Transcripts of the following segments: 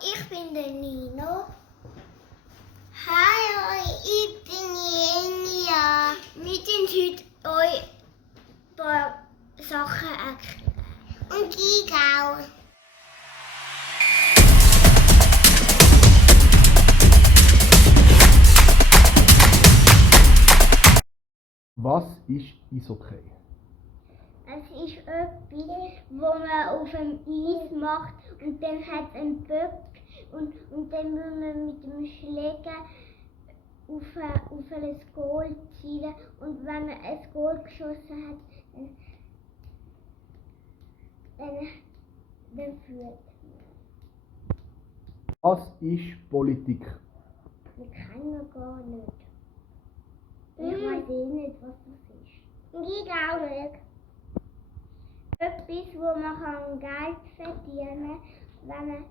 ich bin der Nino. Hallo, ich bin Enia. Wir sind heute euch ein paar Sachen erklären. Und ich auch. Was ist Eishockey? Es ist etwas, wo man auf dem Eis macht und dann hat es einen Böck und dann muss man mit dem Schläger auf ein Goal zielen und wenn man ein Goal geschossen hat, dann führt man. Was ist Politik? Wir kennen gar nicht. Ich weiß nicht, was das ist. Und ich auch nicht. Etwas, wo man kann Geld verdienen kann,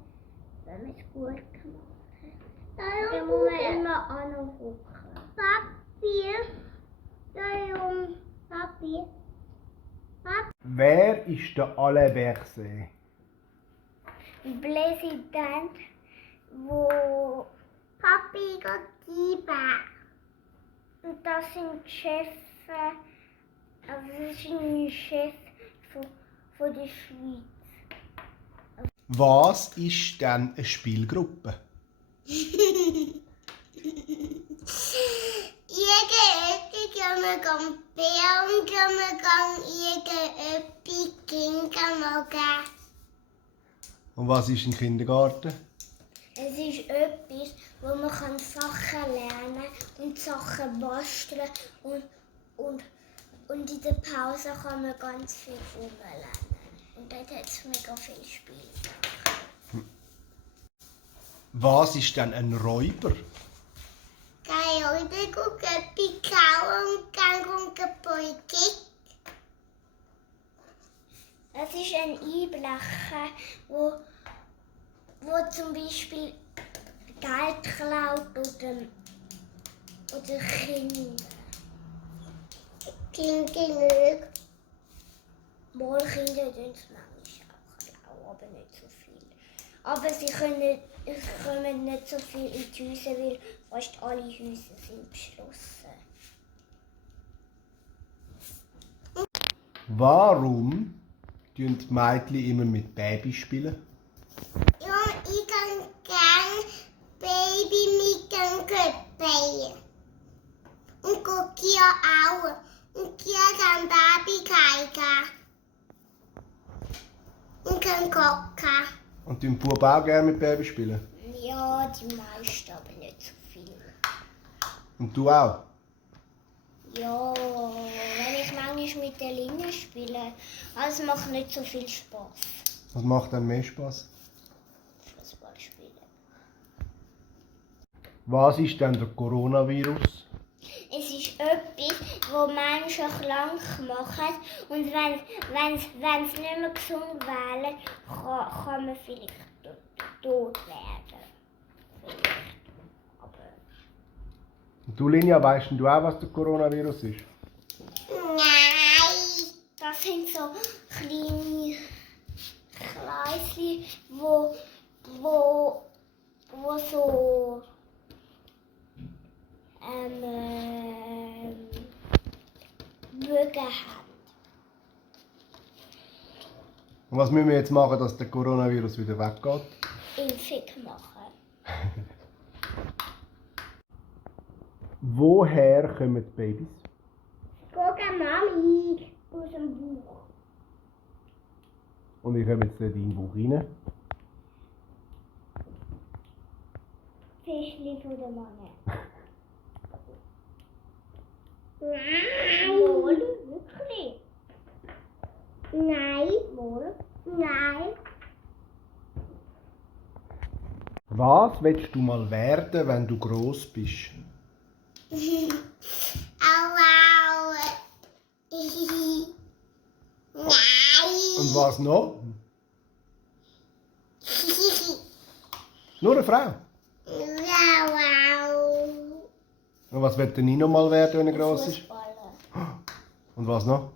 wenn man es gut gemacht hat. Dann muss man immer angucken. Papier. Papier. Wer ist der Alain-Berset? Präsident, wo Papi geht und das sind Chefs, also das sind die Chefs von der Schweiz. Was ist denn eine Spielgruppe? Irgendetwas kann man gehen und kann man irgendetwas Kinder geben. Und was ist ein Kindergarten? Es ist etwas, wo man kann Sachen lernen und Sachen basteln und in der Pause kann man ganz viel rumlernen. Und dort hat es mega viel Spielsachen. Was ist denn ein Räuber? Kann ich heute gucken, etwas kauen und kann gucken, Politik. Es ist ein Einbrecher, wo zum Beispiel Geld klaut oder Kinder. Kinder nicht. Mal Kinder tun es manchmal auch klauen, aber nicht so viel. Aber sie kommen nicht so viel in die Häuser, weil fast alle Häuser sind geschlossen. Warum spielen die Mädchen immer mit Babys spielen? Ja, ich kann gern Baby mit dem Köpfchen. Und Kokia auch. Und Kia kann Baby zeigen. Und kann kochen. Und die Bub auch gerne mit Babys spielen? Ja, die meisten, aber nicht so viel. Und du auch? Ja, wenn ich manchmal mit der Linie spiele, also es macht nicht so viel Spaß. Was macht dann mehr Spaß? Fußball spielen. Was ist denn der Coronavirus? Es ist etwas, das Menschen krank macht und wenn sie nicht mehr gesund wählen, kann man vielleicht tot werden. Vielleicht. Aber Und du, Linja, weißt du auch, was der Coronavirus ist? Nein. das sind so kleine Kreisli, wo so Bögen haben. Und was müssen wir jetzt machen, dass der Coronavirus wieder weggeht? Impfung machen. Woher kommen die Babys? Guck, Mami. Aus dem Buch. Und wie kommen sie in deinen Bauch rein? Fischli von der Manne. Nein. Wohl, wirklich. Nein. Wohl. Nein. Was willst du mal werden, wenn du gross bist? Au. Nein. Und was noch? Nur eine Frau. Und was will der Nino mal werden, wenn er gross ist? Fußballer. Und was noch?